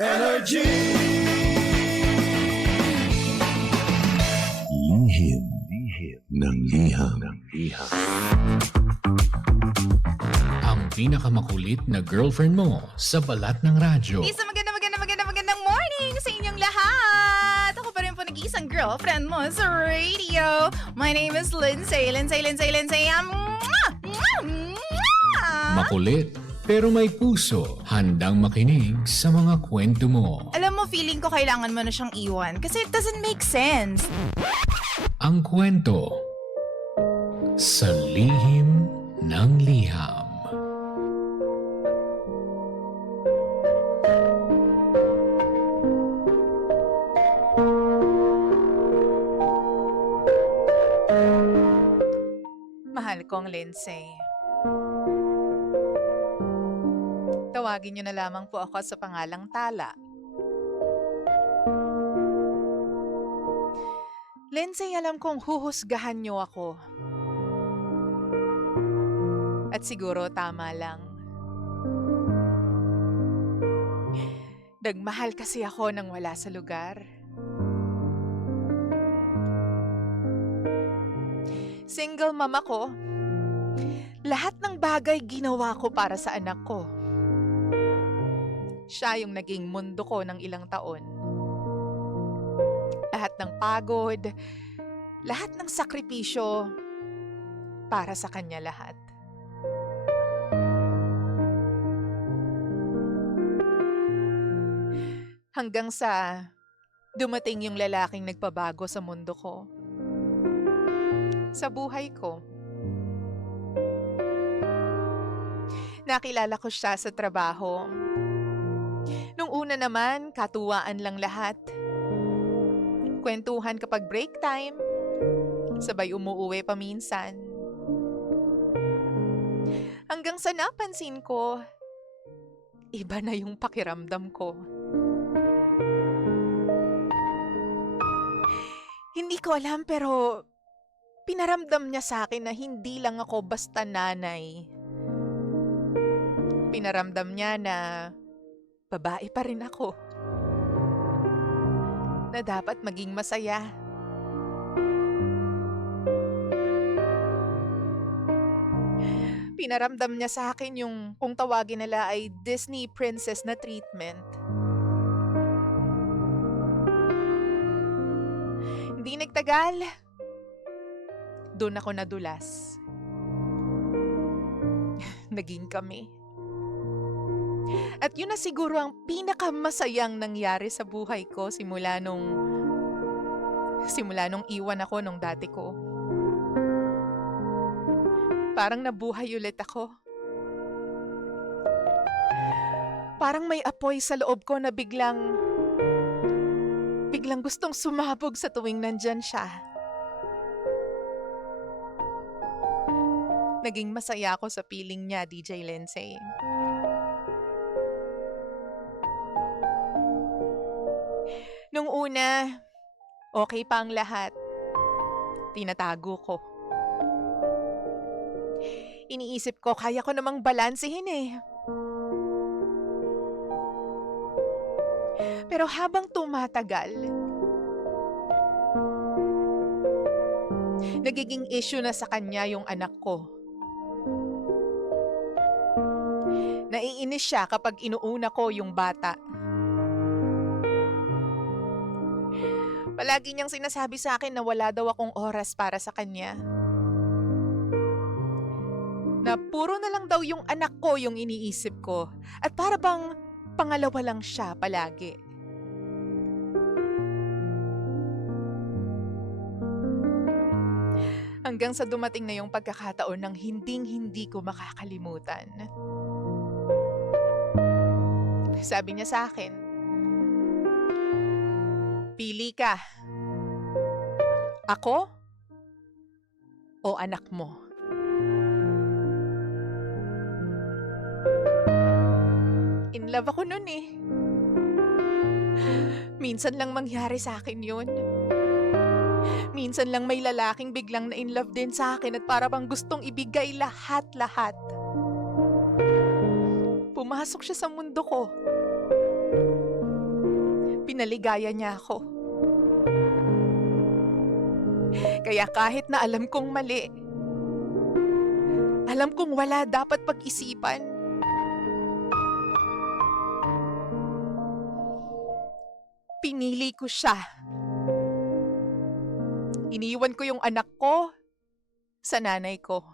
Energy! Lihim ng liham. Ang pinakamakulit na girlfriend mo sa balat ng radyo. Isa magandang morning sa inyong lahat! Ako pa rin po nag-iisang girlfriend mo sa radio. My name is Lindsay. Makulit pero may puso, handang makinig sa mga kwento mo. Alam mo, feeling ko kailangan mo na siyang iwan kasi it doesn't make sense. Ang kwento sa lihim ng liham. Mahal kong Lindsay. Tawagin niyo na lamang po ako sa pangalang Tala. Lindsay, alam kong huhusgahan niyo ako. At siguro tama lang. Nagmahal kasi ako nang wala sa lugar. Single mom ako. Lahat ng bagay ginawa ko para sa anak ko. Siya yung naging mundo ko ng ilang taon. Lahat ng pagod, lahat ng sakripisyo, para sa kanya lahat. Hanggang sa dumating yung lalaking nagpabago sa mundo ko. Sa buhay ko. Nakilala ko siya sa trabaho. Nung una naman, katuwaan lang lahat. Kwentuhan kapag break time. Sabay umuuwi paminsan. Hanggang sa napansin ko, iba na yung pakiramdam ko. Hindi ko alam pero pinaramdam niya sa akin na hindi lang ako basta nanay. Pinaramdam niya na babae pa rin ako. Na dapat maging masaya. Pinaramdam niya sa akin yung kung tawagin nila ay Disney princess na treatment. Hindi nagtagal. Doon ako nadulas. Naging kami. At yun na siguro ang pinakamasayang nangyari sa buhay ko simula nung iwan ako nung dati ko. Parang nabuhay ulit ako. Parang may apoy sa loob ko na biglang gustong sumabog sa tuwing nandyan siya. Naging masaya ako sa piling niya, DJ Lindsay. Nung una, okay pa ang lahat. Tinatago ko. Iniisip ko, kaya ko namang balansehin eh. Pero habang tumatagal, nagiging issue na sa kanya yung anak ko. Naiinis siya kapag inuuna ko yung bata. Palagi niyang sinasabi sa akin na wala daw akong oras para sa kanya. Na puro na lang daw yung anak ko yung iniisip ko. At para bang pangalawa lang siya palagi. Hanggang sa dumating na yung pagkakataon ng hinding-hindi ko makakalimutan. Sabi niya sa akin, pili ka. Ako o anak mo? In love ako nun eh. Minsan lang mangyari sa akin yun. Minsan lang may lalaking biglang na in love din sa akin at para bang gustong ibigay lahat-lahat. Pumasok siya sa mundo ko. Pinaligaya niya ako. Kaya kahit na alam kong mali, alam kong wala dapat pag-isipan, pinili ko siya. Iniwan ko yung anak ko sa nanay ko.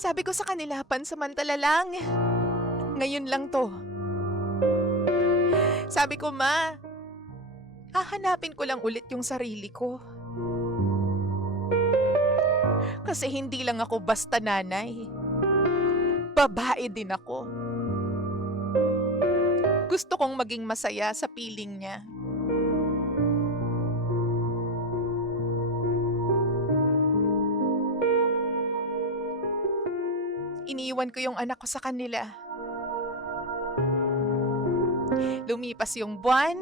Sabi ko sa kanila, pansamantala lang. Ngayon lang to. Sabi ko, Ma, hahanapin ko lang ulit yung sarili ko. Kasi hindi lang ako basta nanay. Babae din ako. Gusto kong maging masaya sa piling niya. Iniwan ko yung anak ko sa kanila. Lumipas yung buwan.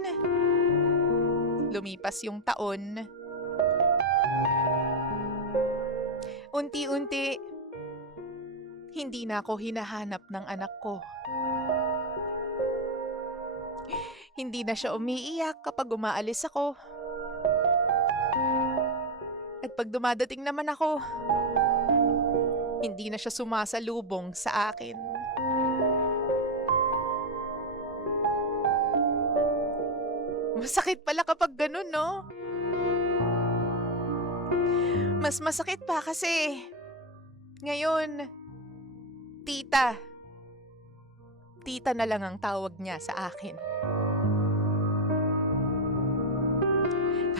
Lumipas yung taon. Unti-unti, hindi na ako hinahanap ng anak ko. Hindi na siya umiiyak kapag umaalis ako. At pag dumadating naman ako, hindi na siya sumasalubong sa akin. Masakit pala kapag ganun, no? Mas masakit pa kasi ngayon, tita. Tita na lang ang tawag niya sa akin.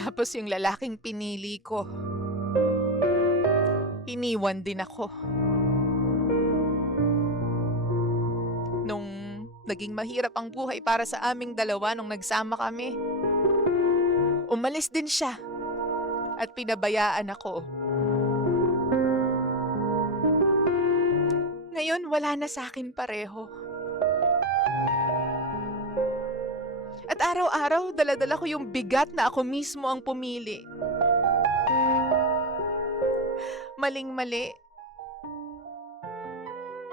Tapos yung lalaking pinili ko, iniwan din ako. Nung naging mahirap ang buhay para sa aming dalawa nung nagsama kami, umalis din siya at pinabayaan ako. Ngayon, wala na sa akin pareho. At araw-araw, dala-dala ko yung bigat na ako mismo ang pumili. Maling-mali.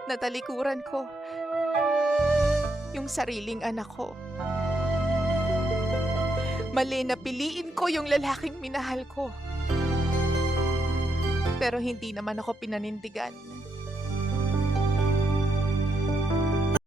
Natalikuran ko yung sariling anak ko. Mali na piliin ko yung lalaking minahal ko. Pero hindi naman ako pinanindigan.